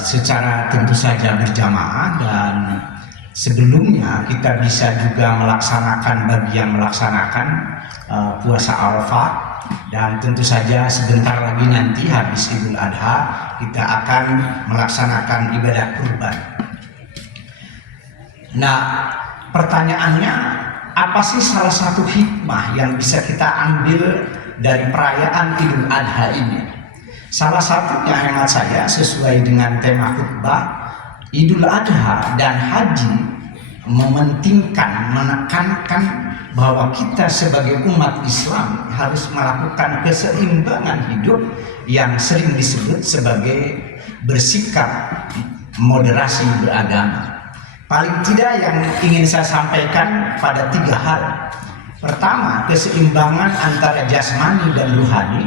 secara tentu saja berjamaah, dan sebelumnya kita bisa juga melaksanakan bagi yang melaksanakan puasa Arafah, dan tentu saja sebentar lagi nanti habis Idul Adha kita akan melaksanakan ibadah kurban. Nah, pertanyaannya, apa sih salah satu hikmah yang bisa kita ambil dari perayaan Idul Adha ini? Salah satunya hemat saya sesuai dengan tema khutbah, Idul Adha dan haji mementingkan, menekankan bahwa kita sebagai umat Islam harus melakukan keseimbangan hidup yang sering disebut sebagai bersikap moderasi beragama. Paling tidak yang ingin saya sampaikan pada 3 hal. Pertama, keseimbangan antara jasmani dan rohani.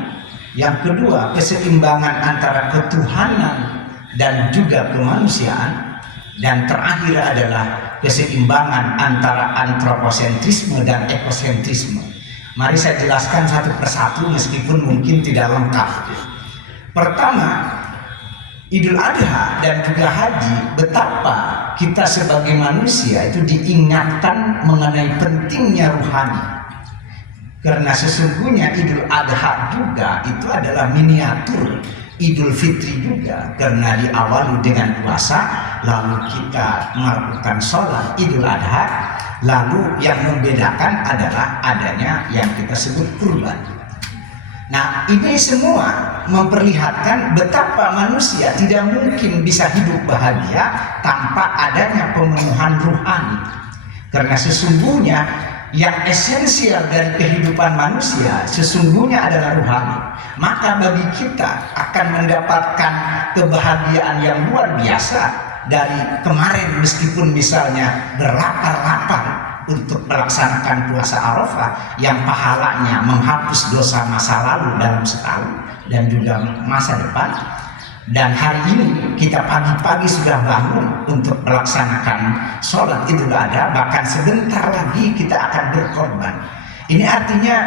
Yang kedua, keseimbangan antara ketuhanan dan juga kemanusiaan. Dan terakhir adalah keseimbangan antara antroposentrisme dan ekosentrisme. Mari saya jelaskan satu persatu meskipun mungkin tidak lengkap. Pertama, Idul Adha dan juga haji, betapa kita sebagai manusia itu diingatkan mengenai pentingnya rohani. Karena sesungguhnya Idul Adha juga itu adalah miniatur Idul Fitri juga, karena diawali dengan puasa, lalu kita melakukan sholat Idul Adha, lalu yang membedakan adalah adanya yang kita sebut kurban. Nah, ini semua memperlihatkan betapa manusia tidak mungkin bisa hidup bahagia tanpa adanya pemenuhan rohani. Karena sesungguhnya yang esensial dari kehidupan manusia sesungguhnya adalah rohani. Maka bagi kita akan mendapatkan kebahagiaan yang luar biasa dari kemarin, meskipun misalnya berlapar-lapar untuk melaksanakan puasa Arafah yang pahalanya menghapus dosa masa lalu dalam setahun dan juga masa depan. Dan hari ini kita pagi-pagi sudah bangun untuk melaksanakan sholat Idul Adha, bahkan sebentar lagi kita akan berkorban. Ini artinya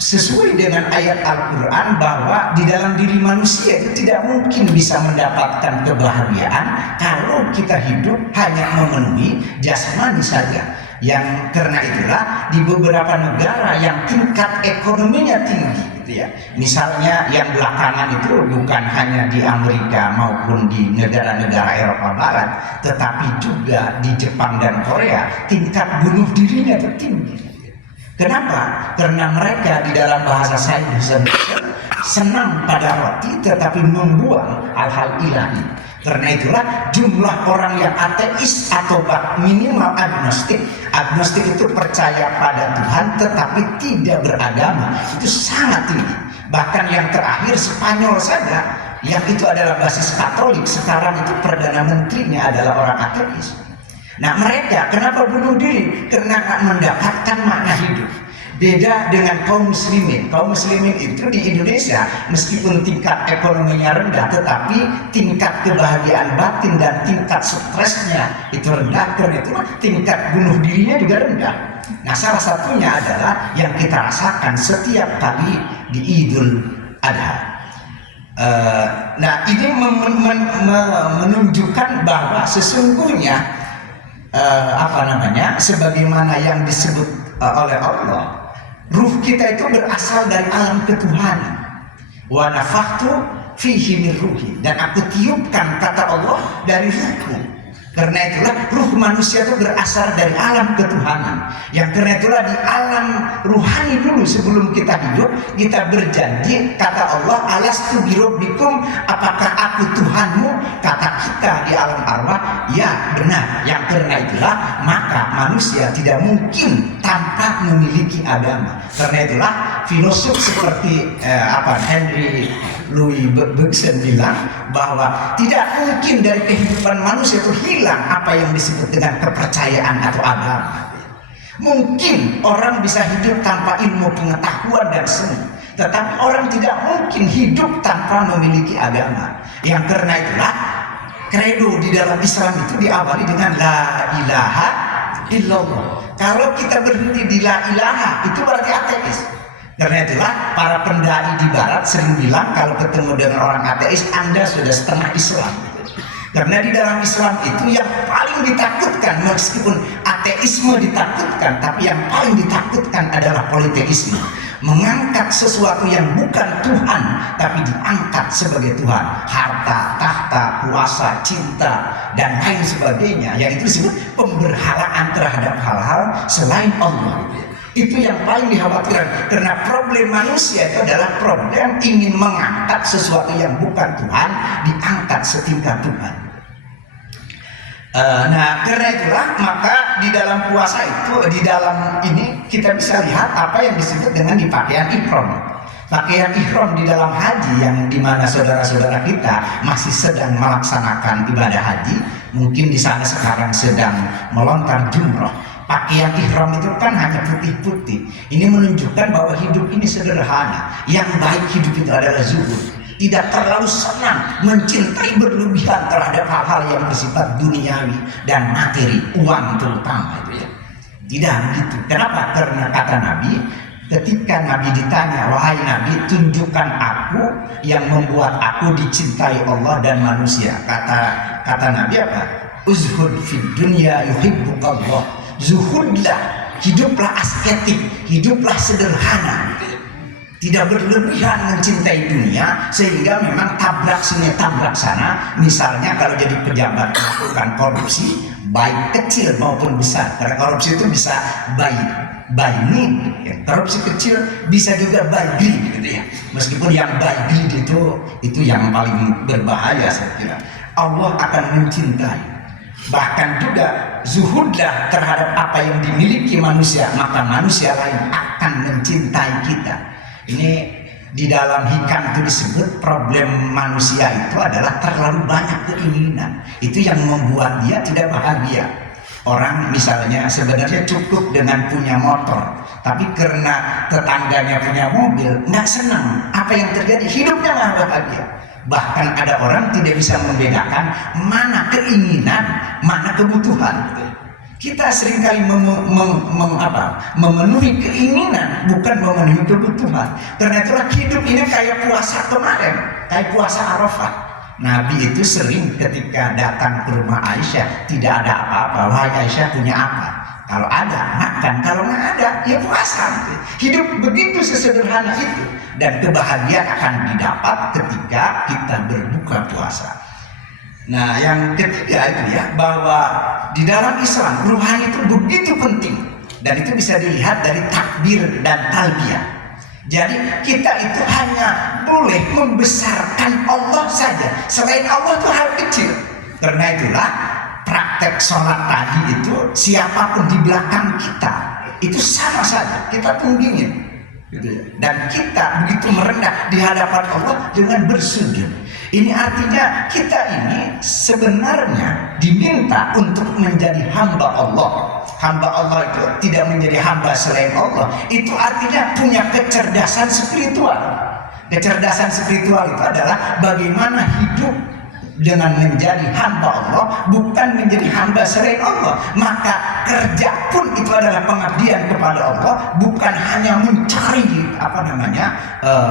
sesuai dengan ayat Al-Quran bahwa di dalam diri manusia itu tidak mungkin bisa mendapatkan kebahagiaan kalau kita hidup hanya memenuhi jasmani saja. Yang karena itulah di beberapa negara yang tingkat ekonominya tinggi gitu ya, misalnya yang belakangan itu bukan hanya di Amerika maupun di negara-negara Eropa Barat, tetapi juga di Jepang dan Korea tingkat bunuh dirinya itu tinggi. Kenapa? Karena mereka di dalam bahasa saya senang pada roti tetapi membuang hal-hal ilahi. Karena itulah jumlah orang yang ateis atau minimal agnostik. Agnostik itu percaya pada Tuhan tetapi tidak beragama, itu sangat tinggi. Bahkan yang terakhir Spanyol saja, yang itu adalah basis Katolik, sekarang itu Perdana Menterinya adalah orang ateis. Nah, mereka kenapa bunuh diri? Karena mendapatkan makna hidup. Beda dengan kaum muslimin. Kaum muslimin itu di Indonesia meskipun tingkat ekonominya rendah, tetapi tingkat kebahagiaan batin dan tingkat stresnya itu rendah. Karena itu tingkat bunuh dirinya juga rendah. Nah, salah satunya adalah yang kita rasakan setiap kali di Idul Adha. Nah, ini menunjukkan bahwa sesungguhnya sebagaimana yang disebut oleh Allah, ruh kita itu berasal dari alam ketuhanan. Wa nafakhtu fihi min ruhi, dan aku tiupkan, kata Allah, dari ruhku. Karena itulah ruh manusia itu berasal dari alam ketuhanan. Yang karena itulah di alam ruhani dulu sebelum kita hidup, kita berjanji, kata Allah, alastu birabbikum, apakah aku Tuhanmu? Kata kita di alam arwah, ya benar. Yang karena itulah maka manusia tidak mungkin tanpa memiliki agama. Karena itulah filosof seperti Henry Louis Bergson bilang bahwa tidak mungkin dari kehidupan manusia itu hilang apa yang disebut dengan kepercayaan atau agama. Mungkin orang bisa hidup tanpa ilmu pengetahuan dan seni, tetapi orang tidak mungkin hidup tanpa memiliki agama. Yang karena itulah kredo di dalam Islam itu diawali dengan la ilaha illallah. Kalau kita berhenti di la ilaha, itu berarti ateis. Karena itulah para pendai di barat sering bilang kalau ketemu dengan orang ateis, Anda sudah setengah Islam. Karena di dalam Islam itu yang paling ditakutkan, meskipun ateisme ditakutkan, tapi yang paling ditakutkan adalah politeisme. Mengangkat sesuatu yang bukan Tuhan, tapi diangkat sebagai Tuhan. Harta, tahta, kuasa, cinta, dan lain sebagainya. Yang itu disebut pemberhalaan terhadap hal-hal selain Allah. Itu yang paling dikhawatirkan. Karena problem manusia itu adalah problem ingin mengangkat sesuatu yang bukan Tuhan, diangkat setingkat Tuhan. Nah, karena itulah maka di dalam puasa itu, di dalam ini kita bisa lihat apa yang disebut dengan di pakaian ihram. Pakaian ihram di dalam haji, yang dimana saudara-saudara kita masih sedang melaksanakan ibadah haji, mungkin di sana sekarang sedang melontar jumroh. Pakaian ihram itu kan hanya putih-putih. Ini menunjukkan bahwa hidup ini sederhana. Yang baik hidup itu adalah zuhud. Tidak terlalu senang mencintai berlebihan terhadap hal-hal yang bersifat duniawi dan materi, uang terutama itu ya. Tidak begitu. Kenapa? Karena kata Nabi, ketika Nabi ditanya, wahai Nabi, tunjukkan aku yang membuat aku dicintai Allah dan manusia. Kata Nabi apa? Uzhud fid dunya yuhibbukallah. Zuhudlah, hiduplah asketik, hiduplah sederhana. Tidak berlebihan mencintai dunia sehingga memang tabrak sini tabrak sana. Misalnya kalau jadi pejabat melakukan korupsi, baik kecil maupun besar. Karena korupsi itu bisa by need, ya. Korupsi kecil bisa juga by greed gitu ya. Meskipun yang by greed itu yang paling berbahaya saya kira. Allah akan mencintai. Bahkan juga zuhudlah terhadap apa yang dimiliki manusia, maka manusia lain akan mencintai kita. Ini di dalam hikam itu disebut problem manusia itu adalah terlalu banyak keinginan. Itu yang membuat dia tidak bahagia. Orang misalnya sebenarnya cukup dengan punya motor, tapi karena tetangganya punya mobil, nggak senang. Apa yang terjadi? Hidupnya nggak bahagia. Bahkan ada orang tidak bisa membedakan mana keinginan, mana kebutuhan. Kita seringkali memenuhi keinginan, bukan memenuhi kebutuhan. Karena itulah hidup ini kayak puasa kemarin, kayak puasa Arafah. Nabi itu sering ketika datang ke rumah Aisyah, tidak ada apa-apa. Wahai Aisyah, punya apa? Kalau ada, makan. Kalau nggak ada, ya puasa. Hidup begitu sesederhana itu. Dan kebahagiaan akan didapat ketika kita berbuka puasa. Nah, yang ketiga itu ya, bahwa di dalam Islam ruhani itu begitu penting, dan itu bisa dilihat dari takbir dan talbiyah. Jadi kita itu hanya boleh membesarkan Allah saja, selain Allah itu hal kecil. Karena itulah praktek sholat tadi itu siapapun di belakang kita itu sama saja kita tunggingin. Dan kita begitu merendah di hadapan Allah dengan bersujud. Ini artinya kita ini sebenarnya diminta untuk menjadi hamba Allah. Hamba Allah itu tidak menjadi hamba selain Allah. Itu artinya punya kecerdasan spiritual. Kecerdasan spiritual itu adalah bagaimana hidup dengan menjadi hamba Allah, bukan menjadi hamba selain Allah. Maka kerja pun itu adalah pengabdian kepada Allah, bukan hanya mencari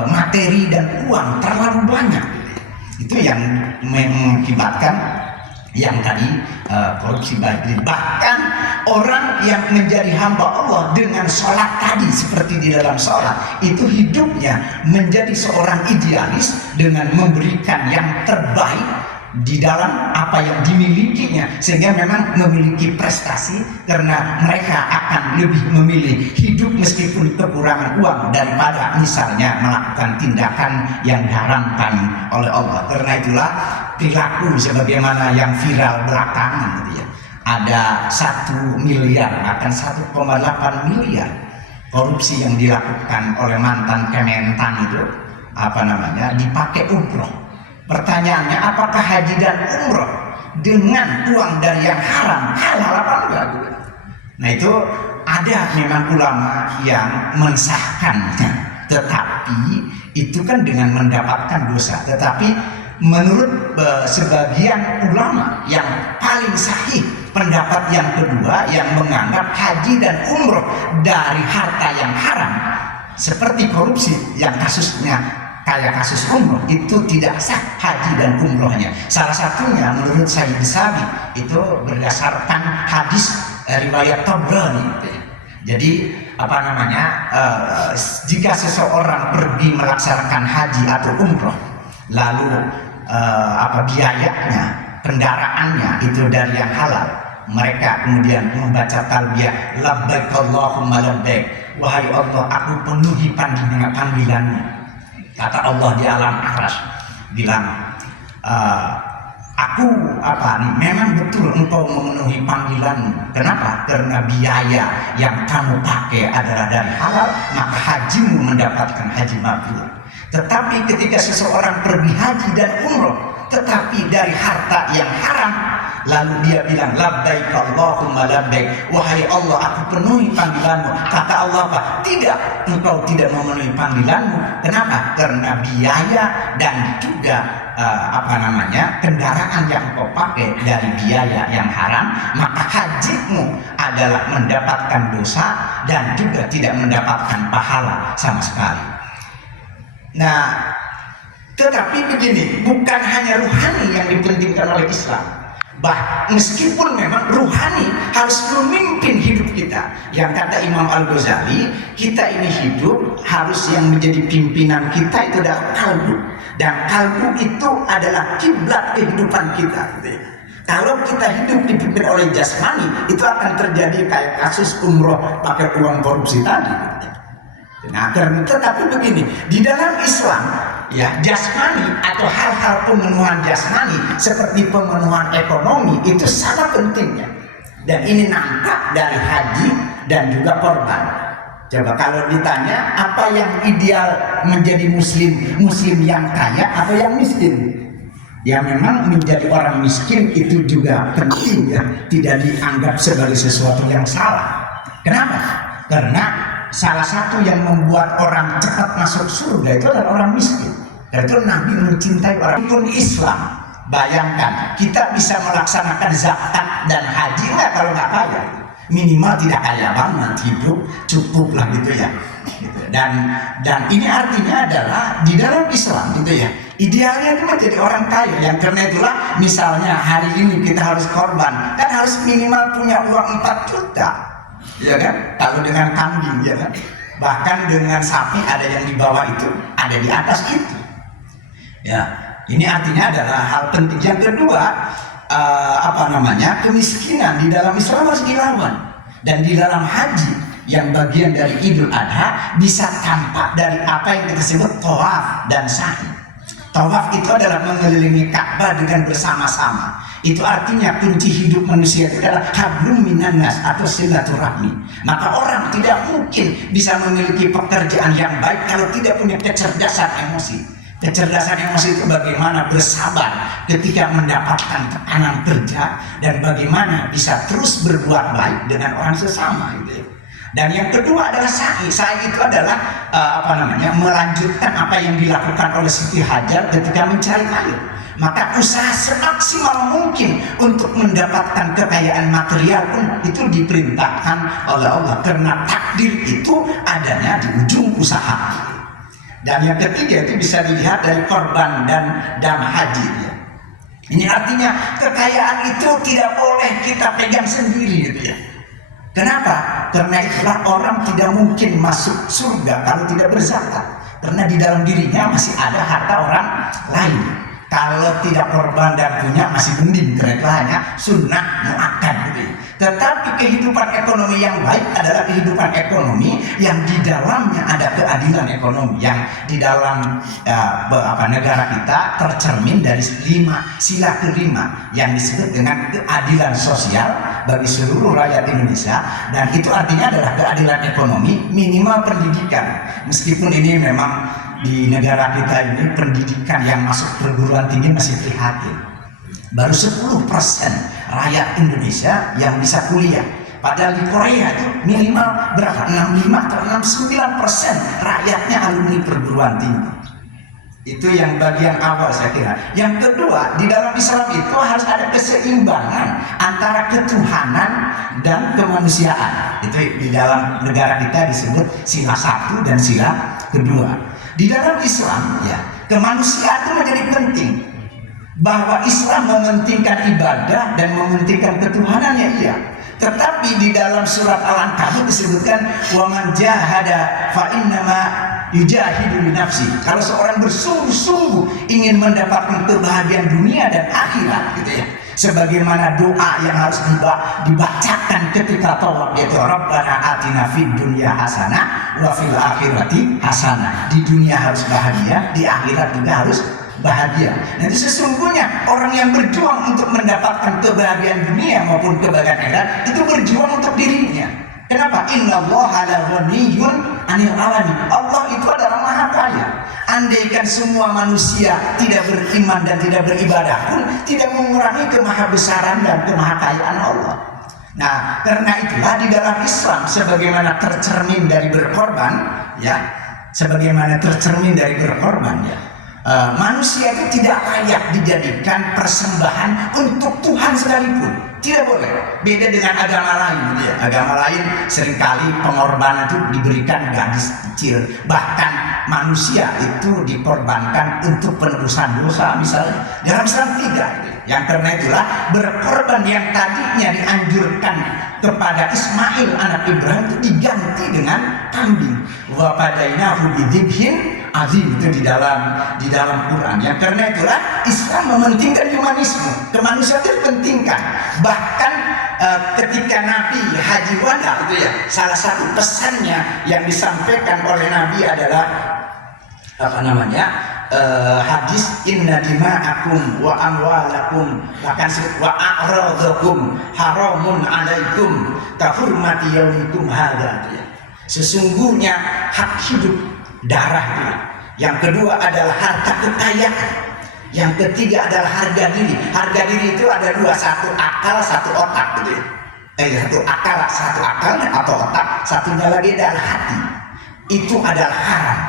materi dan uang terlalu banyak. Itu yang mengakibatkan yang tadi korupsi baik. Bahkan orang yang menjadi hamba Allah dengan sholat tadi, seperti di dalam sholat, itu hidupnya menjadi seorang idealis dengan memberikan yang terbaik di dalam apa yang dimilikinya, sehingga memang memiliki prestasi karena mereka akan lebih memilih hidup meskipun kekurangan uang daripada misalnya melakukan tindakan yang diharamkan oleh Allah. Karena itulah perilaku sebagaimana yang viral belakangan gitu ya. Ada 1 miliar, bahkan 1,8 miliar korupsi yang dilakukan oleh mantan Kementan itu dipakai umroh. Pertanyaannya, apakah haji dan umroh dengan uang dari yang haram halal apa enggak? Nah, itu ada memang ulama yang mensahkannya, tetapi itu kan dengan mendapatkan dosa. Tetapi menurut sebagian ulama yang paling sahih, pendapat yang kedua yang menganggap haji dan umroh dari harta yang haram seperti korupsi yang kasusnya kayak kasus umroh, itu tidak sah haji dan umrohnya. Salah satunya menurut Sayyid Sabi itu berdasarkan hadis riwayat Tabrani. Jadi jika seseorang pergi melaksanakan haji atau umroh, lalu biayanya, kendaraannya itu dari yang halal, mereka kemudian membaca talbiyah labbaik Allahumma labbaik, wahai Allah aku penuhi panggilanmu. Kata Allah di alam arsy bilang, memang betul engkau memenuhi panggilanmu. Kenapa? Karena biaya yang kamu pakai adalah dari halal, maka hajimu mendapatkan haji mabrur. Tetapi ketika seseorang pergi haji dan umroh tetapi dari harta yang haram, lalu dia bilang labbaik Allahumma labbaik, wahai Allah aku penuhi panggilanmu. Kata Allah apa? Tidak, engkau tidak memenuhi panggilanmu. Kenapa? Karena biaya dan juga kendaraan yang engkau pakai dari biaya yang haram, maka hajimu adalah mendapatkan dosa dan juga tidak mendapatkan pahala sama sekali. Nah, tetapi begini, bukan hanya ruhani yang dipentingkan oleh Islam. Meskipun memang ruhani harus memimpin hidup kita. Yang kata Imam Al-Ghazali, kita ini hidup harus yang menjadi pimpinan kita itu adalah kalbu. Dan kalbu itu adalah kiblat kehidupan kita. Kalau kita hidup dipimpin oleh jasmani, itu akan terjadi kayak kasus umroh pakai uang korupsi tadi. Nah, tetapi begini, di dalam Islam, ya, jasmani atau hal-hal pemenuhan jasmani seperti pemenuhan ekonomi itu sangat pentingnya. Dan ini nampak dari haji dan juga korban. Coba kalau ditanya apa yang ideal menjadi muslim yang kaya atau yang miskin? Ya memang menjadi orang miskin itu juga penting, ya, tidak dianggap sebagai sesuatu yang salah. Kenapa? Karena salah satu yang membuat orang cepat masuk surga itu adalah orang miskin. Dan itu Nabi mencintai orang pun Islam. Bayangkan kita bisa melaksanakan zakat dan haji nggak kalau nggak kaya? Minimal tidak kaya banget, hidup cukup lah gitu ya. Dan ini artinya adalah di dalam Islam gitu ya. Idealnya itu menjadi orang kaya. Yang karena itulah misalnya hari ini kita harus korban, kan harus minimal punya uang 4 juta. Ya kan? Kalau dengan kambing, ya kan? Bahkan dengan sapi ada yang di bawah itu, ada di atas itu. Ya, ini artinya adalah hal penting. Yang kedua, kemiskinan di dalam Islam harus dilawan. Dan di dalam haji yang bagian dari Idul Adha bisa tampak dari apa yang kita sebut tawaf dan sa'i. Tawaf itu adalah mengelilingi Ka'bah dengan bersama-sama. Itu artinya kunci hidup manusia itu adalah hablum minan nas atau silaturahmi. Maka orang tidak mungkin bisa memiliki pekerjaan yang baik kalau tidak punya kecerdasan emosi. Kecerdasan emosi itu bagaimana bersabar ketika mendapatkan tekanan kerja dan bagaimana bisa terus berbuat baik dengan orang sesama gitu. Dan yang kedua adalah sa'i. Sa'i itu adalah melanjutkan apa yang dilakukan oleh Siti Hajar ketika mencari air. Maka usaha semaksimal mungkin untuk mendapatkan kekayaan material pun itu diperintahkan oleh Allah, karena takdir itu adanya di ujung usaha. Dan yang ketiga itu bisa dilihat dari korban dan haji. Ini artinya kekayaan itu tidak boleh kita pegang sendiri gitu ya. Kenapa? Karena itulah orang tidak mungkin masuk surga kalau tidak berzakat. Karena di dalam dirinya masih ada harta orang lain. Kalau tidak korban dan punya masih mending, karena hanya sunnah muakkad gitu. Tetapi kehidupan ekonomi yang baik adalah kehidupan ekonomi yang di dalamnya ada keadilan ekonomi, yang di dalam negara kita tercermin dari sila kelima yang disebut dengan keadilan sosial bagi seluruh rakyat Indonesia. Dan itu artinya adalah keadilan ekonomi, minimal pendidikan. Meskipun ini memang di negara kita ini pendidikan yang masuk perguruan tinggi masih prihatin. Baru 10% rakyat Indonesia yang bisa kuliah. Padahal di Korea itu minimal berapa? 65 atau 69% rakyatnya alumni perguruan tinggi. Itu yang bagian awal saya kira. Yang kedua, di dalam Islam itu harus ada keseimbangan antara ketuhanan dan kemanusiaan. Itu di dalam negara kita disebut sila 1 dan sila kedua. Di dalam Islam ya, kemanusiaan itu menjadi penting. Bahwa Islam mementingkan ibadah dan mementingkan ketuhanannya, iya. Tetapi di dalam surat Al-Ankabut disebutkan wa man jahada fa innama yujahidu li nafsi. Kalau seorang bersungguh-sungguh ingin mendapatkan kebahagiaan dunia dan akhirat gitu ya. Sebagaimana doa yang harus dibacakan ketika tawaf, yaitu Rabbana atina fid dunya hasanah wa fil akhirati hasanah. Di dunia harus bahagia, di akhirat juga harus bahagia. Nanti sesungguhnya orang yang berjuang untuk mendapatkan kebahagiaan dunia maupun kebahagiaan akhirat itu berjuang untuk dirinya. Kenapa? Innallaha la ghaniyyun 'anil 'alamin. Allah itu adalah Maha Kaya. Andaikan semua manusia tidak beriman dan tidak beribadah pun tidak mengurangi kemahabesaran dan kemahakayaan Allah. Nah, karena itulah di dalam Islam sebagaimana tercermin dari berkorban, ya, sebagaimana tercermin dari berkorban, ya. Manusia itu tidak layak dijadikan persembahan untuk Tuhan sekalipun. Tidak boleh. Beda dengan agama lain. Ya. Agama lain seringkali pengorbanan itu diberikan gadis kecil. Bahkan manusia itu dikorbankan untuk penebusan dosa misalnya. Dalam Islam tidak. Yang karena itulah berkorban yang tadinya dianjurkan kepada Ismail anak Ibrahim itu diganti dengan kambing. Wa fadainahu bidzibhin azim, itu di dalam Quran. Yang karena itulah Islam mementingkan humanisme, kemanusiaan dipentingkan. Bahkan ketika Nabi Haji Wada itu ya, salah satu pesannya yang disampaikan oleh Nabi adalah hadis inna dima'akum wa amwalakum bahkan wa a'radakum haramun alaikum kahurmati yaumikum hadza. Sesungguhnya hak hidup, darah. Yang kedua adalah harta kekayaan. Yang ketiga adalah harga diri. Harga diri itu ada dua, satu akal, satu otak gitu ya. Satu akal atau otak, satunya lagi adalah hati. Itu adalah haram.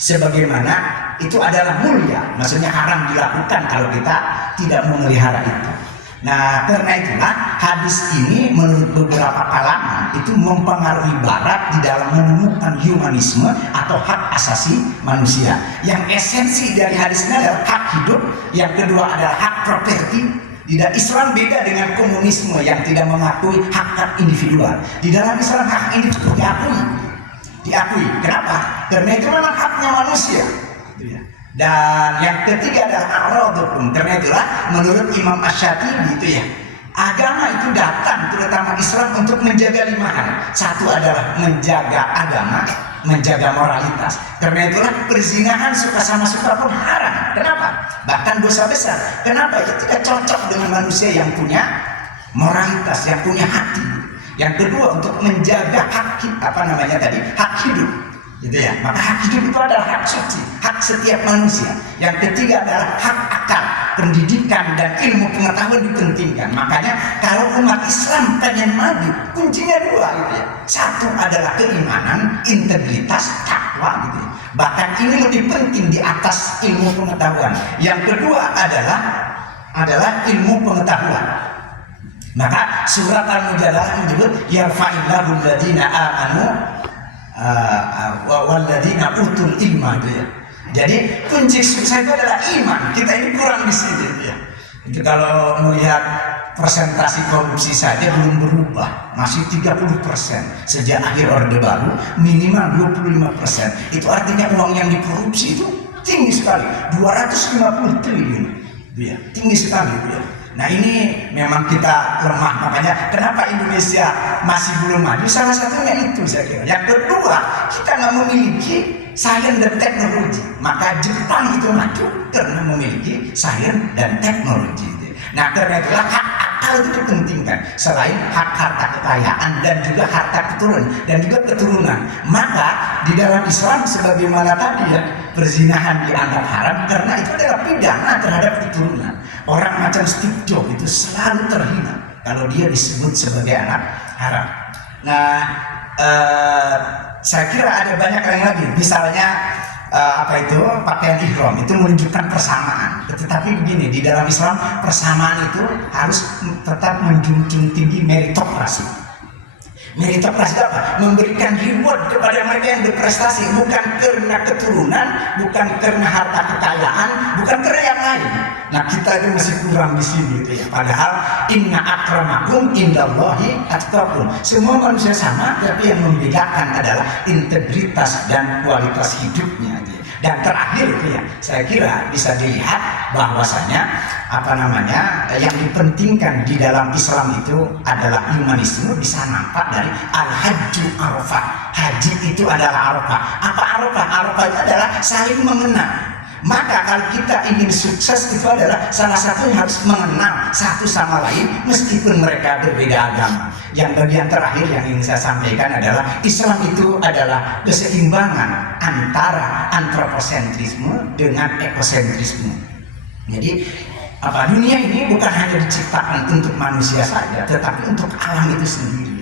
Sebagaimana itu adalah mulia, maksudnya haram dilakukan kalau kita tidak memelihara itu. Nah, karena itulah hadis ini menurut beberapa kalangan itu mempengaruhi Barat di dalam menemukan humanisme atau hak asasi manusia. Yang esensi dari hadis ini adalah hak hidup, yang kedua adalah hak properti. Di dalam Islam beda dengan komunisme yang tidak mengakui hak-hak individual. Di dalam Islam hak individu diakui. Kenapa? Karena itu memang haknya manusia. Dan yang ketiga adalah a'radukum. Karena itulah menurut Imam Asy-Syatibi itu ya, agama itu datang terutama Islam untuk menjaga 5 hal. Satu adalah menjaga agama, menjaga moralitas. Karena itulah perzinahan suka sama suka pun haram. Kenapa? Bahkan dosa besar. Kenapa? Itu tidak cocok dengan manusia yang punya moralitas, yang punya hati. Yang kedua untuk menjaga hak hak hidup. Gitu ya. Maka hak hidup itu adalah hak suci, hak setiap manusia. Yang ketiga adalah hak akal, pendidikan dan ilmu pengetahuan dipentingkan. Makanya kalau umat Islam pengen maju, kuncinya 2 gitu ya. Satu adalah keimanan, integritas, takwa gitu ya. Bahkan ini lebih penting di atas ilmu pengetahuan. Yang kedua adalah ilmu pengetahuan. Maka surat Al-Mujadalah menyebut yarfa'illahu alladziina aamanu walladzina utul ilma itu ya. Jadi kunci sukses itu adalah iman. Kita ini kurang di sini ya. Itu kalau melihat persentase korupsi saja belum berubah, masih 30% sejak akhir Orde Baru, minimal 25%. Itu artinya uang yang dikorupsi itu tinggi sekali, 250 triliun. Ya, tinggi sekali ya. Nah ini memang kita lemah, makanya kenapa Indonesia masih belum maju, salah satunya itu saya kira. Yang kedua, kita nggak memiliki sains dan teknologi. Maka Jepang itu maju karena memiliki sains dan teknologi. Nah karena itulah hak akal itu dipentingkan, selain hak harta kekayaan dan juga harta keturunan. Maka di dalam Islam sebagaimana tadi ya, perzinahan dianggap haram karena itu adalah pidana terhadap keturunan. Orang macam Steve Jobs itu selalu terhina kalau dia disebut sebagai anak haram. Nah, saya kira ada banyak yang lagi. Misalnya pakaian ihram itu menunjukkan persamaan. Tetapi begini, di dalam Islam persamaan itu harus tetap menjunjung tinggi meritokrasi. Meritokrasi apa? Memberikan reward kepada mereka yang berprestasi, bukan karena keturunan, bukan karena harta kekayaan, bukan karena yang lain. Nah, kita itu masih kurang di sini gitu ya. Padahal inna akramakum indallahi atqakum. Semua manusia sama, tapi yang membedakan adalah integritas dan kualitas hidupnya. Gitu. Dan terakhir itu ya, saya kira bisa dilihat bahwasanya yang dipentingkan di dalam Islam itu adalah humanisme, bisa nampak dari al-hajju arafah. Haji itu adalah arafah. Apa arafah? Arafah itu adalah saling mengenal. Maka kalau kita ingin sukses itu adalah salah satu yang harus mengenal satu sama lain meskipun mereka berbeda agama. Yang bagian terakhir yang ingin saya sampaikan adalah Islam itu adalah keseimbangan antara antroposentrisme dengan ekosentrisme. Jadi dunia ini bukan hanya diciptakan untuk manusia saja, tetapi untuk alam itu sendiri.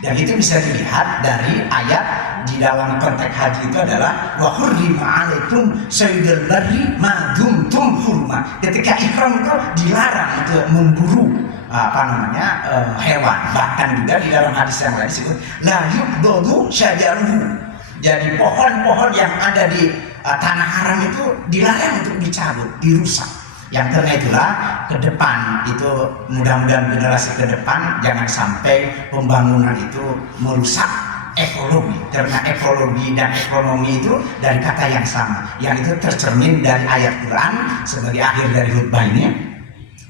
Dan itu bisa dilihat dari ayat di dalam konteks haji itu adalah wa hurrima alaikum saydul barri ma dumtum hurma. Ketika ihram itu dilarang untuk memburu hewan. Bahkan juga di dalam hadis yang lain disebut la yuqdadu syajaruhu. Jadi pohon-pohon yang ada di tanah haram itu dilarang untuk dicabut, dirusak. Yang karena itulah ke depan itu mudah-mudahan generasi ke depan jangan sampai pembangunan itu merusak ekologi, karena ekologi dan ekonomi itu dari kata yang sama, yang itu tercermin dari ayat Quran sebagai akhir dari khutbah ini.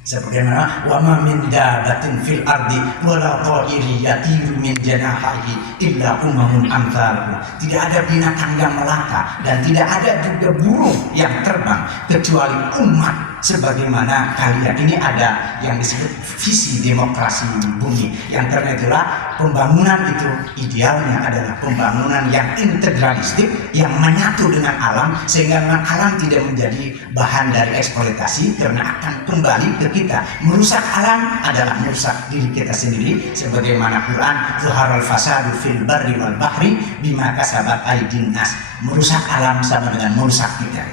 Sebagaimana wa ma min dabatin fil ardi wala ta'iri yatiru min janahihi illa umamun amsalukum. Tidak ada binatang yang melata dan tidak ada juga burung yang terbang kecuali umat sebagaimana kalian. Ini ada yang disebut visi demokrasi bumi, yang karena itulah pembangunan itu idealnya adalah pembangunan yang integralistik, yang menyatu dengan alam sehingga dengan alam tidak menjadi bahan dari eksploitasi, karena akan kembali ke kita. Merusak alam adalah merusak diri kita sendiri, sebagaimana Quran zuharal fasadu fil barri wal bahri bima kasabat aydin nas. Merusak alam sama dengan merusak kita.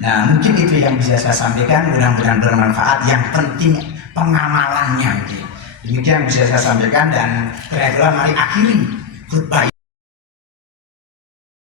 Nah, mungkin itu yang bisa saya sampaikan, mudah-mudahan bermanfaat. Yang penting pengamalannya. Demikian bisa saya sampaikan, dan terakhirlah mari akhiri khutbah.